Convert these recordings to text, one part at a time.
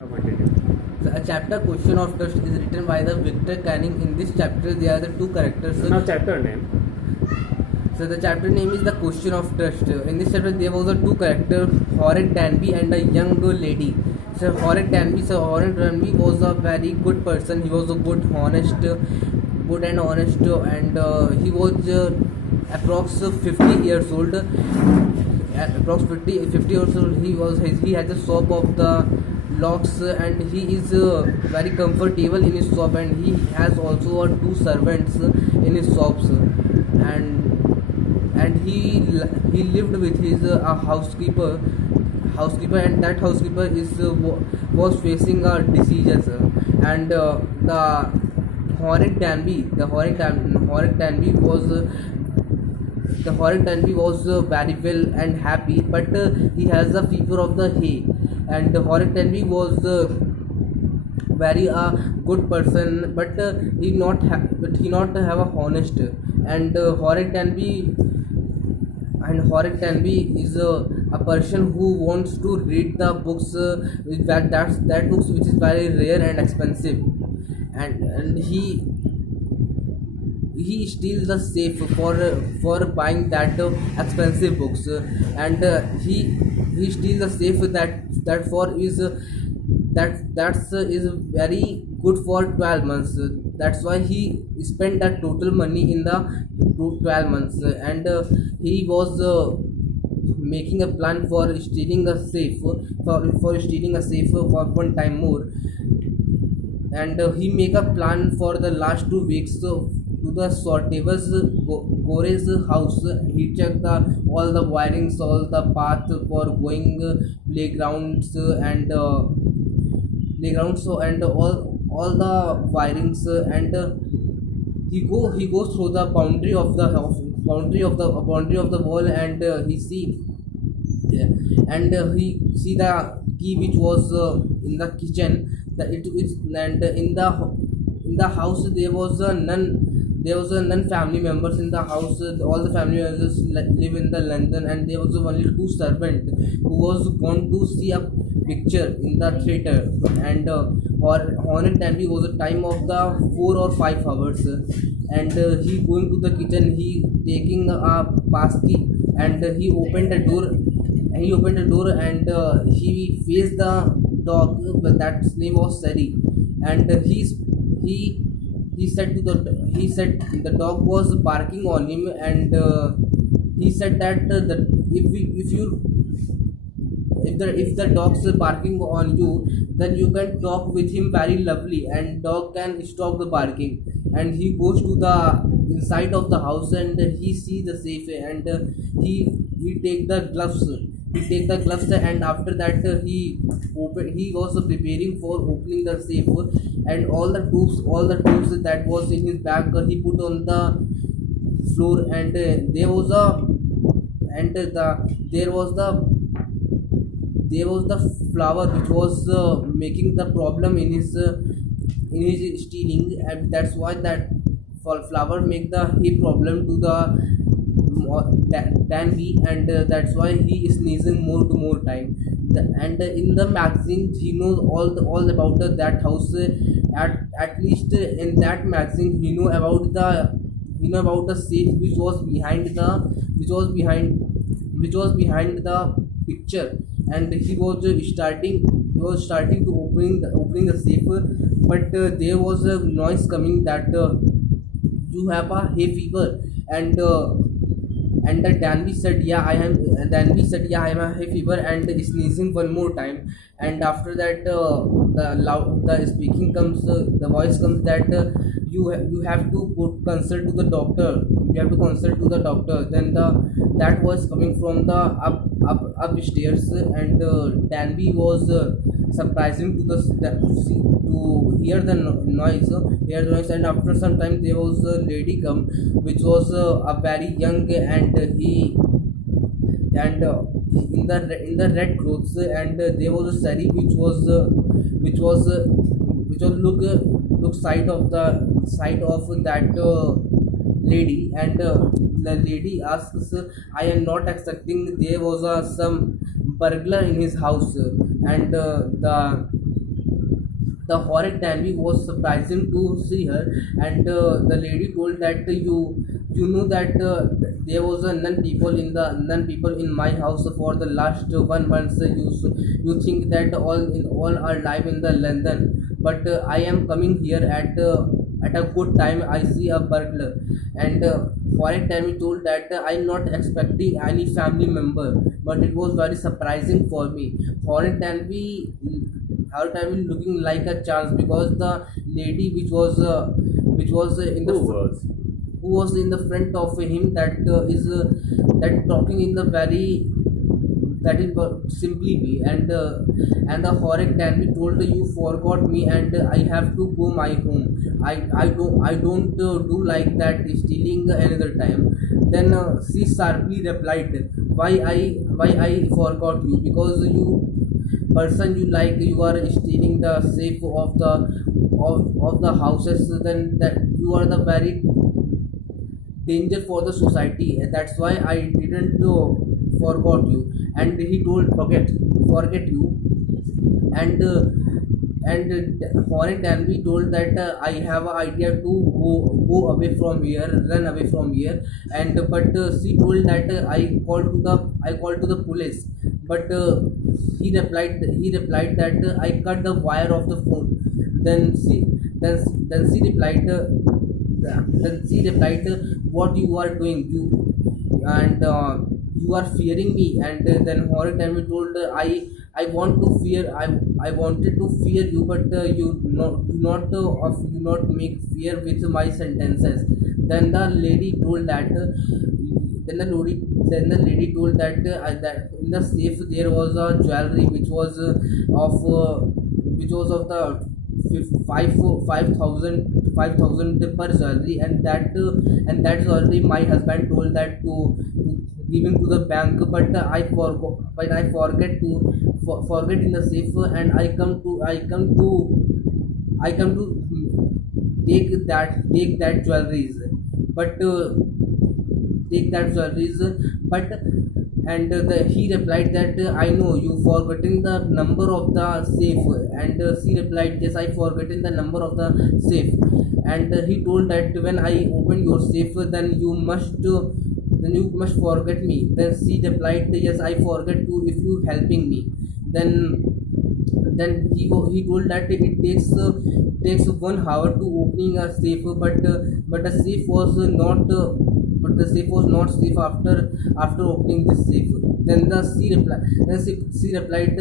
Continue. So a chapter Question of Trust is written by the Victor Canning. In this chapter, there are the two characters. Now chapter name. So the chapter name is the Question of Trust. In this chapter, there was a two characters, Horrid Danby and a young lady. So Horrid Danby was a very good person. He was a good and honest, and he was approx 50 years old. At approx 50 years old, he has a shop of the locks, and he is very comfortable in his shop, and he has also two servants in his shops, and he lived with his housekeeper, and that housekeeper was facing diseases, and the Horrid Danby was very well and happy, but he has a fever of the hay, and the Horrid Danby was very good person, but he not have a honest, and Horrid Danby is a person who wants to read the books, that books which is very rare and expensive, and he steals the safe for buying that expensive books, and he steals the safe that for is that's is very good for 12 months. That's why he spent that total money in the 12 months, and he was making a plan for stealing a safe for one time more, and he make a plan for the last 2 weeks. So to the Sorteva's Gore's house, he checked all the wirings, all the path for going playgrounds, and all the wirings, and he goes through the boundary of the boundary of the wall, and he see, yeah, and he see the key which was in the kitchen. And in the house there was a none family members in the house. All the family members live in the London, and there was only two servant who was gone to see a picture in the theater, and Hornet Danby was a time of the 4 or 5 hours, and he going to the kitchen, he taking a pass key, and he opened the door, and he faced the dog, but that name was Sally, and he said the dog was barking on him, and he said that the if you if the dog's barking on you, then you can talk with him very lovely, and dog can stop the barking. And he goes to the inside of the house, and he see the safe, and he take the gloves, and after that he was preparing for opening the safe, and all the tools that was in his bag, he put on the floor, and and there was the flower which was making the problem in his stealing, and that's why that flower make the hip problem to the Danby, and that's why he is sneezing more to more time. And in the magazine, he knows all about that house. At least in that magazine, he know about the safe which was behind the picture, and he was starting to opening the safe, but there was a noise coming that you have a hay fever, and the Danby said, yeah, I am. Danby said, yeah, I am a hay fever, and sneezing one more time. And after that, the speaking comes, the voice comes that you have to consult to the doctor. You have to consult to the doctor. Then that voice coming from the upstairs, and Danby was surprising to to hear the noise, and after some time there was a lady come, which was a very young, and in the red clothes, and there was a Sari which was look side of that lady, and the lady asks, I am not expecting there was some burglar in his house, and The horrid Danby was surprising to see her, and the lady told that you know that there was a none people in my house for the last 1 month. You think that all are live in the London, but I am coming here at a good time. I see a burglar, and horrid Danby told that I'm not expecting any family member, but it was very surprising for me. Horrid Danby her time looking like a chance because the lady which was in the Who was? who was in the front of him that is that talking in the very that is simply me, and the horror can be told you forgot me and I have to go my home. I don't do like that stealing another time. Then she sharply replied, why I forgot you? Because you person you like you are stealing the safe of the houses, then that you are the very danger for the society. That's why I didn't forgot you. And he told forget you. And Hornet Danby told that I have an idea to go away from here, run away from here. And but she told that I called to the police. But he replied that I cut the wire of the phone. Then she then she replied. Then she replied, "What you are doing? You are fearing me." And then horror time told, "I want to fear. I wanted to fear you, but you not do not do not make fear with my sentences." Then the lady told that. Then the lady told that in the safe there was a jewelry which was of the five 5,000 per jewelry, and that jewelry my husband told that to giving to the bank, but I forget to forget in the safe, and I come to take that jewelries, but take that jewelries, but he replied that I know you forgotten the number of the safe. And she replied, yes, I forgotten the number of the safe. And he told that when I open your safe, then you must forget me. Then she replied, yes, I forget you if you helping me. Then he told that it takes 1 hour to opening a safe, but the safe was not safe after opening this safe. Then she replied,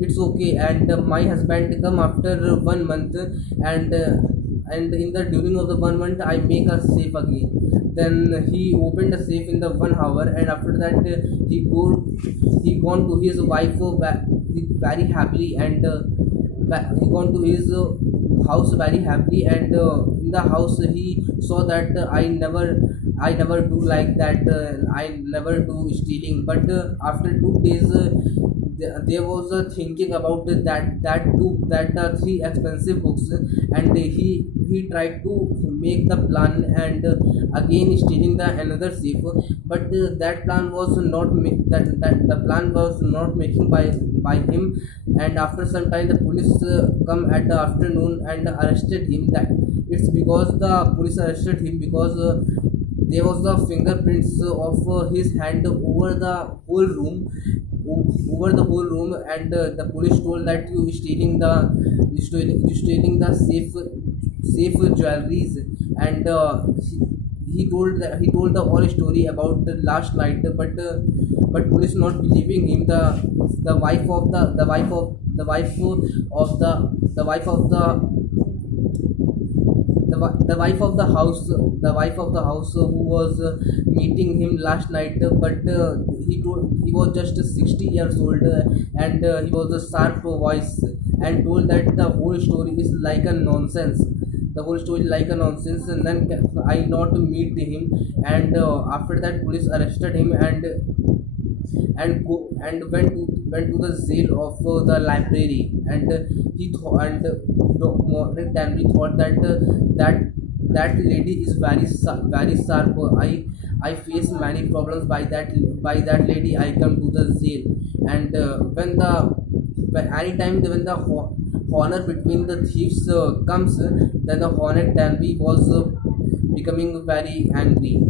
it's okay, and my husband come after 1 month, and in the during of the 1 month I make a safe again. Then he opened the safe in the 1 hour, and after that he gone to his wife very happily, and he gone to his house very happily. And in the house he saw that I never do like that. I never do stealing. But after 2 days there was a thinking about three expensive books, and he tried to make the plan, and again stealing the another safe. But that plan was not that the plan was not making by him. And after some time the police come at the afternoon and arrested him. That it's because the police arrested him because there was the fingerprints of his hand over the whole room. And the police told that you stealing the safe jewelries. And he told the whole story about the last night. But police not believing him. The wife of the wife of the wife of the wife of the wife of the wife of the house who was meeting him last night. But he was just 60 years old, and he was a sharp voice, and told that the whole story is like a nonsense. The whole story like a nonsense. And then I not meet him. And after that police arrested him, and went to the jail of the library. And and Morgan Stanley thought that that lady is very sharp. I face many problems by that lady. I come to the jail. And when anytime when the honor between the thieves comes, then the hornet Danby was becoming very angry.